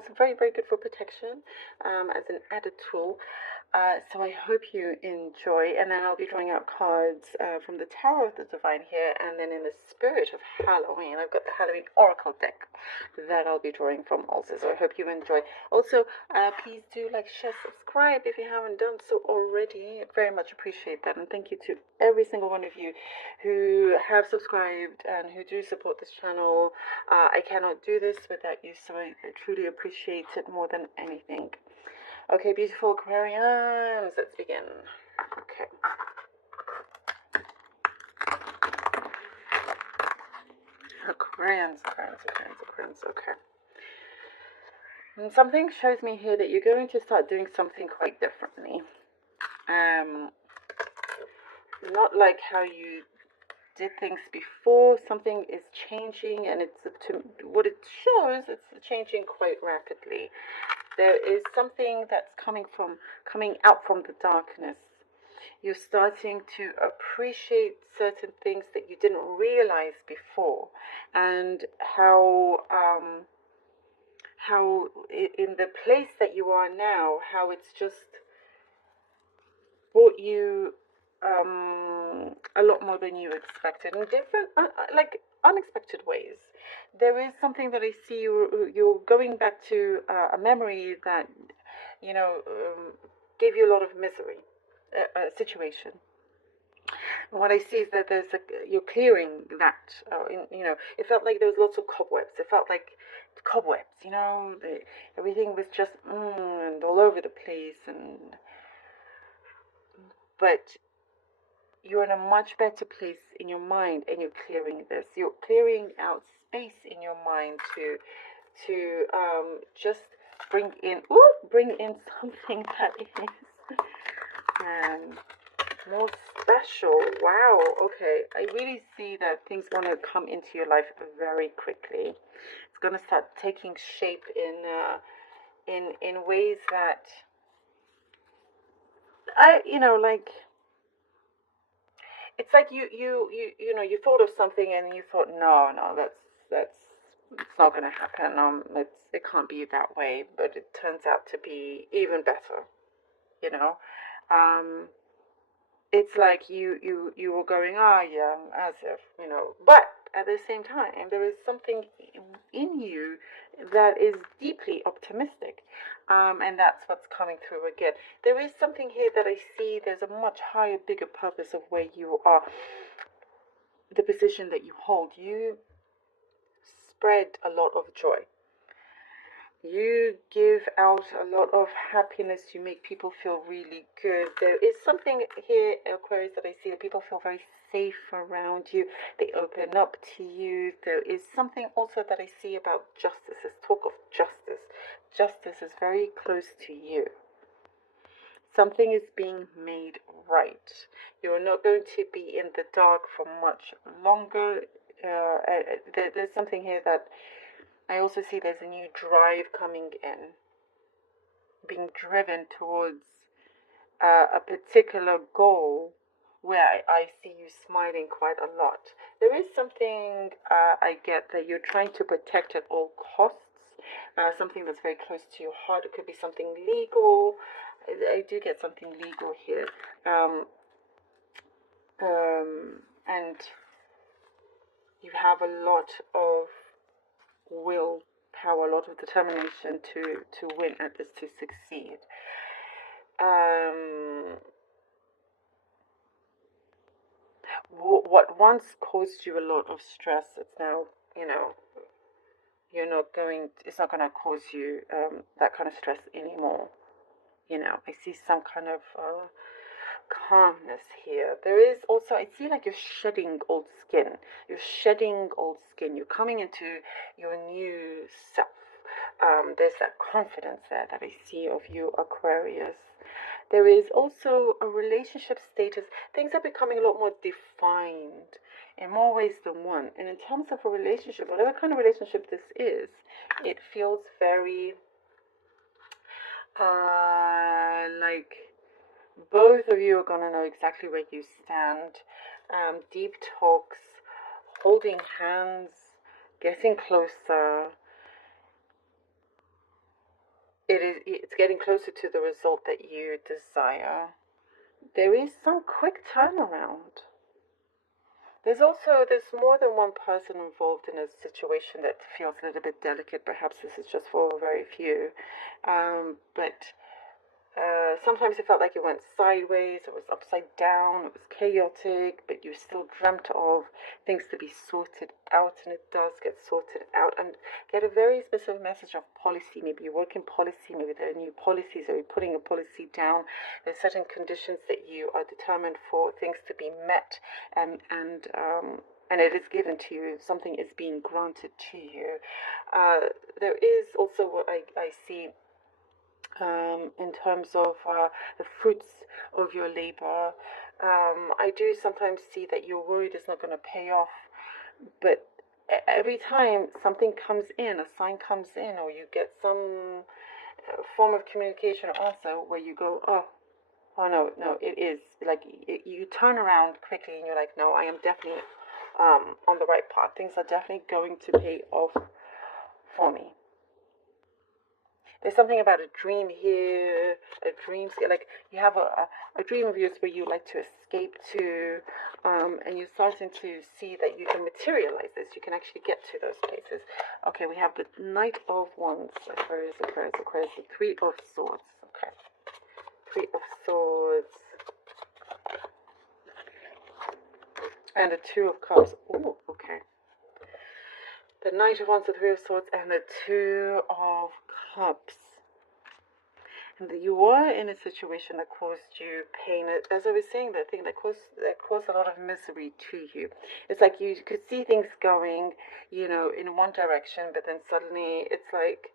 also very, very good for protection as an added tool. So I hope you enjoy, and then I'll be drawing out cards from the Tower of the Divine here, and then in the spirit of Halloween, I've got the Halloween Oracle deck that I'll be drawing from also, so I hope you enjoy. Also, please do like, share, subscribe if you haven't done so already. I very much appreciate that, and thank you to every single one of you who have subscribed and who do support this channel. I cannot do this without you, so I truly appreciate it more than anything. Okay, beautiful Aquarians, let's begin. Okay. Aquarians, okay. And something shows me here that you're going to start doing something quite differently. Not like how you did things before. Something is changing, and it's what it shows, it's changing quite rapidly. There is something that's coming out from the darkness. You're starting to appreciate certain things that you didn't realize before, and how in the place that you are now, how it's just brought you a lot more than you expected, in different like unexpected ways. There is something that I see you're going back to a memory that gave you a lot of misery, a situation. And what I see is that you're clearing that. It felt like there was lots of cobwebs. It felt like cobwebs. Everything was just and all over the place, but you're in a much better place in your mind, and you're clearing this. You're clearing out space in your mind to just bring in something that is more special. Wow. Okay. I really see that things want to come into your life very quickly. It's going to start taking shape in ways that it's like you thought of something, and you thought, no, that's it's not going to happen. It can't be that way, but it turns out to be even better. It's like you were going, yeah, as if, but at the same time, there is something in you that is deeply optimistic, and that's what's coming through again. There is something here that I see. There's a much higher, bigger purpose of where you are, the position that you hold. You spread a lot of joy. You give out a lot of happiness. You make people feel really good. There is something here, Aquarius, that I see that people feel very safe around you. They open up to you. There is something also that I see about justice. Let's talk of justice. Justice is very close to you. Something is being made right. You're not going to be in the dark for much longer. There's something here that I also see there's a new drive coming in, being driven towards a particular goal where I see you smiling quite a lot. There is something I get that you're trying to protect at all costs, something that's very close to your heart. It could be something legal. I do get something legal here. And you have a lot of willpower, a lot of determination to win at this, to succeed. What once caused you a lot of stress, it's now, it's not going to cause you that kind of stress anymore. I see some kind of calmness here. There is also, I see like you're shedding old skin. You're coming into your new self. There's that confidence there that I see of you, Aquarius. There is also a relationship status. Things are becoming a lot more defined in more ways than one. And in terms of a relationship, whatever kind of relationship this is, it feels very like both of you are going to know exactly where you stand. Deep talks, holding hands, getting closer. it's getting closer to the result that you desire. There is some quick turnaround. There's more than one person involved in a situation that feels a little bit delicate. Perhaps this is just for very few. But sometimes it felt like it went sideways, it was upside down, it was chaotic, but you still dreamt of things to be sorted out, and it does get sorted out. And get a very specific message of policy. Maybe you work in policy, maybe there are new policies, or you're putting a policy down. There's certain conditions that you are determined for things to be met, and it is given to you. Something is being granted to you. There is also what I see in terms of the fruits of your labor. I do sometimes see that you're worried it's not going to pay off, but every time something comes in, a sign comes in, or you get some form of communication also where you go, oh no, it is like you turn around quickly and you're like, no, I am definitely on the right path. Things are definitely going to pay off for me. There's something about a dream here, a dream, like you have a dream of yours where you like to escape to, and you're starting to see that you can materialize this. You can actually get to those places. Okay, we have the Knight of Wands, Aquarius, the Three of Swords. Okay, Three of Swords, and the Two of Cups. Oh, okay. The Knight of Wands, the Three of Swords, and the Two of Cups. And you were in a situation that caused you pain. As I was saying, that thing that caused a lot of misery to you. It's like you could see things going, in one direction, but then suddenly it's like,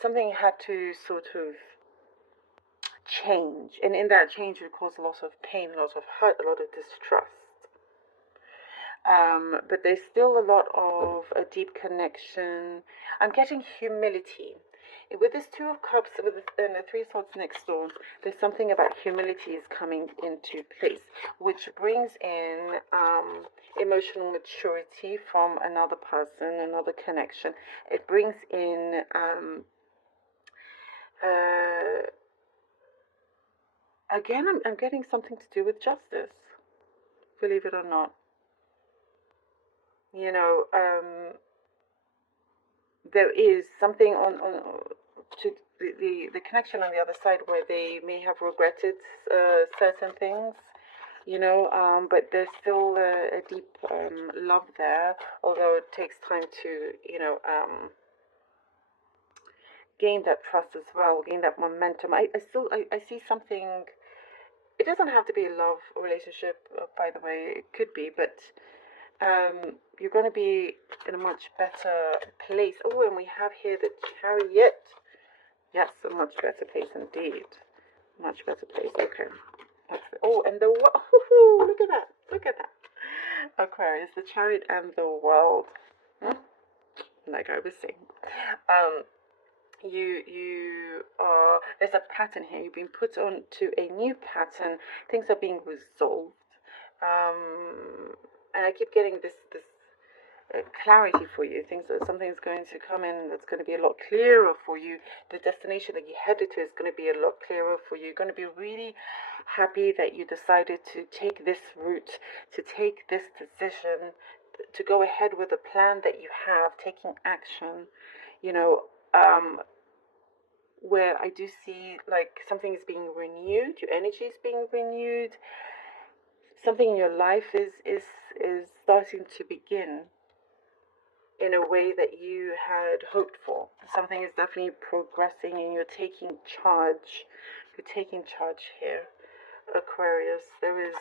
something had to sort of change. And in that change, it caused a lot of pain, a lot of hurt, a lot of distrust. But there's still a lot of a deep connection. I'm getting humility. With this Two of Cups and the Three of Swords next door, there's something about humility is coming into place, which brings in emotional maturity from another person, another connection. It brings in again, I'm getting something to do with justice, believe it or not. There is something on to the connection on the other side where they may have regretted certain things, but there's still a deep love there, although it takes time to, gain that trust as well, gain that momentum. I see something. It doesn't have to be a love relationship, by the way. It could be, but you're going to be in a much better place. Oh, and we have here the Chariot. Yes, a much better place indeed. Much better place. Okay. Oh, and look at that. Look at that. Aquarius, the Chariot and the World. Like I was saying. You are, there's a pattern here. You've been put on to a new pattern. Things are being resolved. And I keep getting this clarity for you. Something's going to come in that's going to be a lot clearer for you. The destination that you headed to is going to be a lot clearer for you. You're going to be really happy that you decided to take this route, to take this decision, to go ahead with the plan that you have, taking action, where I do see like something is being renewed, your energy is being renewed, something in your life is starting to begin in a way that you had hoped for. Something is definitely progressing and you're taking charge. You're taking charge here, Aquarius. There is,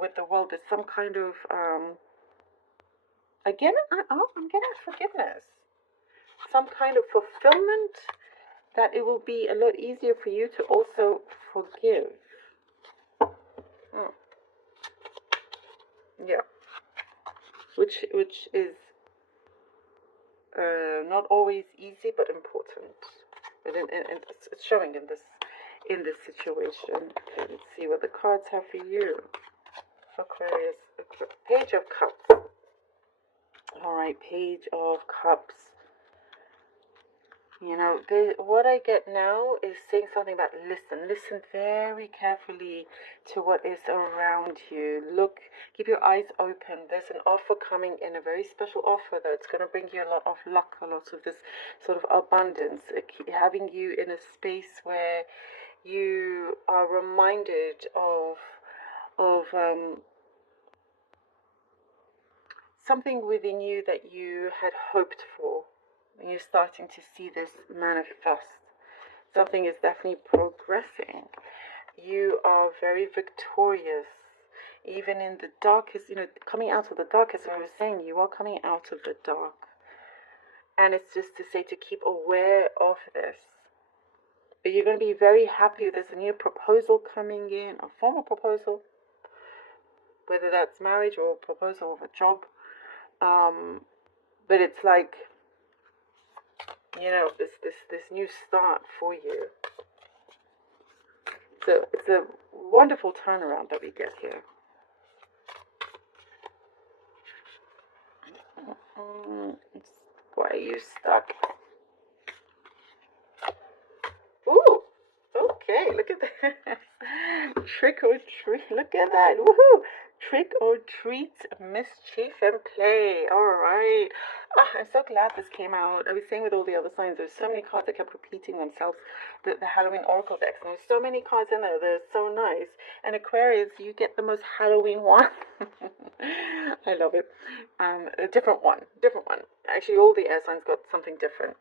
with the World, there's some kind of, again, I'm getting forgiveness. Some kind of fulfillment that it will be a lot easier for you to also forgive. Yeah. Which is not always easy, but important. And it's showing in this situation. Okay, let's see what the cards have for you, Aquarius. Page of Cups. All right, Page of Cups. You know, what I get now is saying something about listen. Listen very carefully to what is around you. Look, keep your eyes open. There's an offer coming in, a very special offer that's going to bring you a lot of luck, a lot of this sort of abundance, having you in a space where you are reminded of something within you that you had hoped for. And you're starting to see this manifest. Something is definitely progressing. You are very victorious. Even in the darkest, coming out of the darkest, I was saying, you are coming out of the dark. And it's just to say to keep aware of this. But you're going to be very happy. There's a new proposal coming in, a formal proposal, whether that's marriage or proposal of a job. But it's like, this new start for you. So it's a wonderful turnaround that we get here. Why are you stuck? Ooh, okay, look at that. Trick or treat, look at that. Woohoo! Trick or treat, mischief and play. All right. I'm so glad this came out. I was saying with all the other signs, there's so many cards that kept repeating themselves. The Halloween Oracle decks, and there's so many cards in there. They're so nice. And Aquarius, you get the most Halloween one. I love it. A different one. Actually, all the air signs got something different.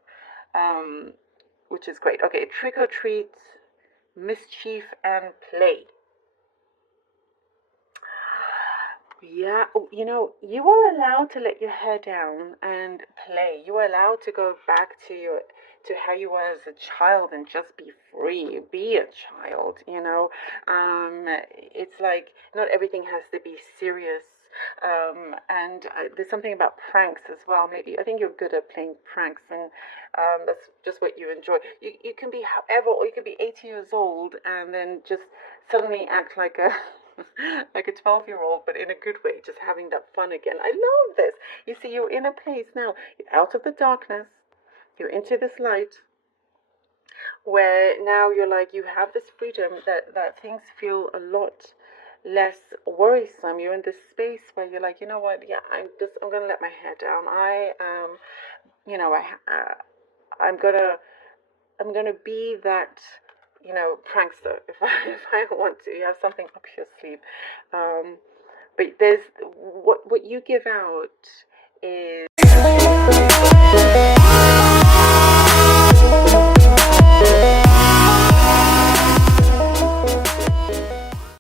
Which is great. Okay, trick or treat, mischief and play. Yeah, you are allowed to let your hair down and play. You are allowed to go back to how you were as a child and just be free, be a child. It's like not everything has to be serious. And there's something about pranks as well. Maybe I think you're good at playing pranks, and that's just what you enjoy. You can be however, or you can be 80 years old and then just suddenly act like a like a 12-year-old, but in a good way, just having that fun again. I love this. You see, you're in a place now. You're out of the darkness. You're into this light, where now you're like you have this freedom that things feel a lot less worrisome. You're in this space where you're like, you know what? Yeah, I'm gonna let my hair down. I am, I'm gonna be that, prankster if I want to. You have something up your sleeve. But there's what you give out is